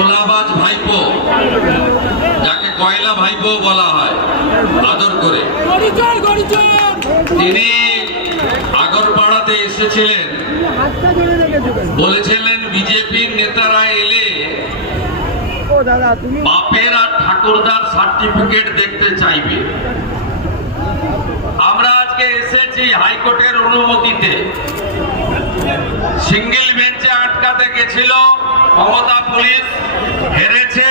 তোলাবাজ ভাইপো যাকে কয়লা ভাইপো বলা হয় আদর করে। তিনি আগরপাড়াতে এসেছিলেন? বলেছিলেন বিজেপির নেতারা এলে বাপের আর ঠাকুরদার সার্টিফিকেট দেখতে চাইবে। আমরা আজকে এসেছি হাইকোর্টের অনুমতিতে। সিঙ্গেল বেঞ্চে আটকাতে গেছিল। মমতা পুলিশ হেরেছে।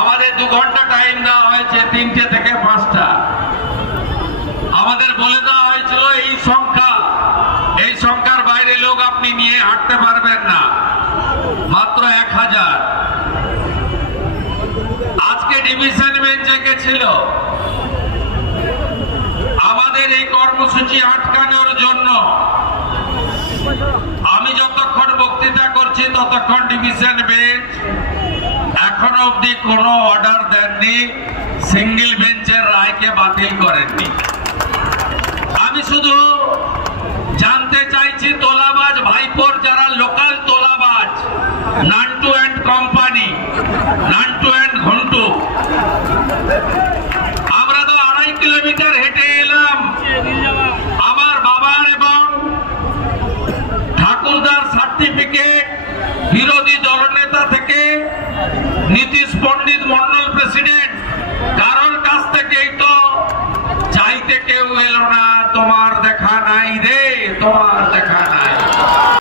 আমাদের দু ঘণ্টা টাইম দেওয়া হয়েছে, তিনটে থেকে পাঁচটা। আমাদের বলে দেওয়া হয়েছিল, এই সংখ্যা, এই সংখ্যার বাইরে লোক আপনি নিয়ে হাঁটতে পারবেন না। মাত্র এক হাজার। আজকে ডিভিশন বেঞ্চে গেছিল আমাদের এই কর্মসূচি আটকানোর জন্য ততক্ষণ ডিভিশন বেঞ্চ এখনও অবধি কোনো অর্ডার দেননি, সিঙ্গেল বেঞ্চের রায়কে বাতিল করেননি। আমি শুধু জানতে চাইছি, তোলাবাজ ভাইপোর যারা local তোলাবাজ, Nantu and company, Nantu and Ghantu, আমরা তো আড়াই কিলোমিটার হেঁটে এলাম। আমার বাবার এবং ঠাকুরদার সার্টিফিকেট বিরোধী দলনেতা থেকে নীতিশ পন্ডিত মন্ডল প্রেসিডেন্ট, কারোর কাছ থেকেই তো চাইতে কেউ এলো না, তোমার দেখা নাই রে, তোমার দেখা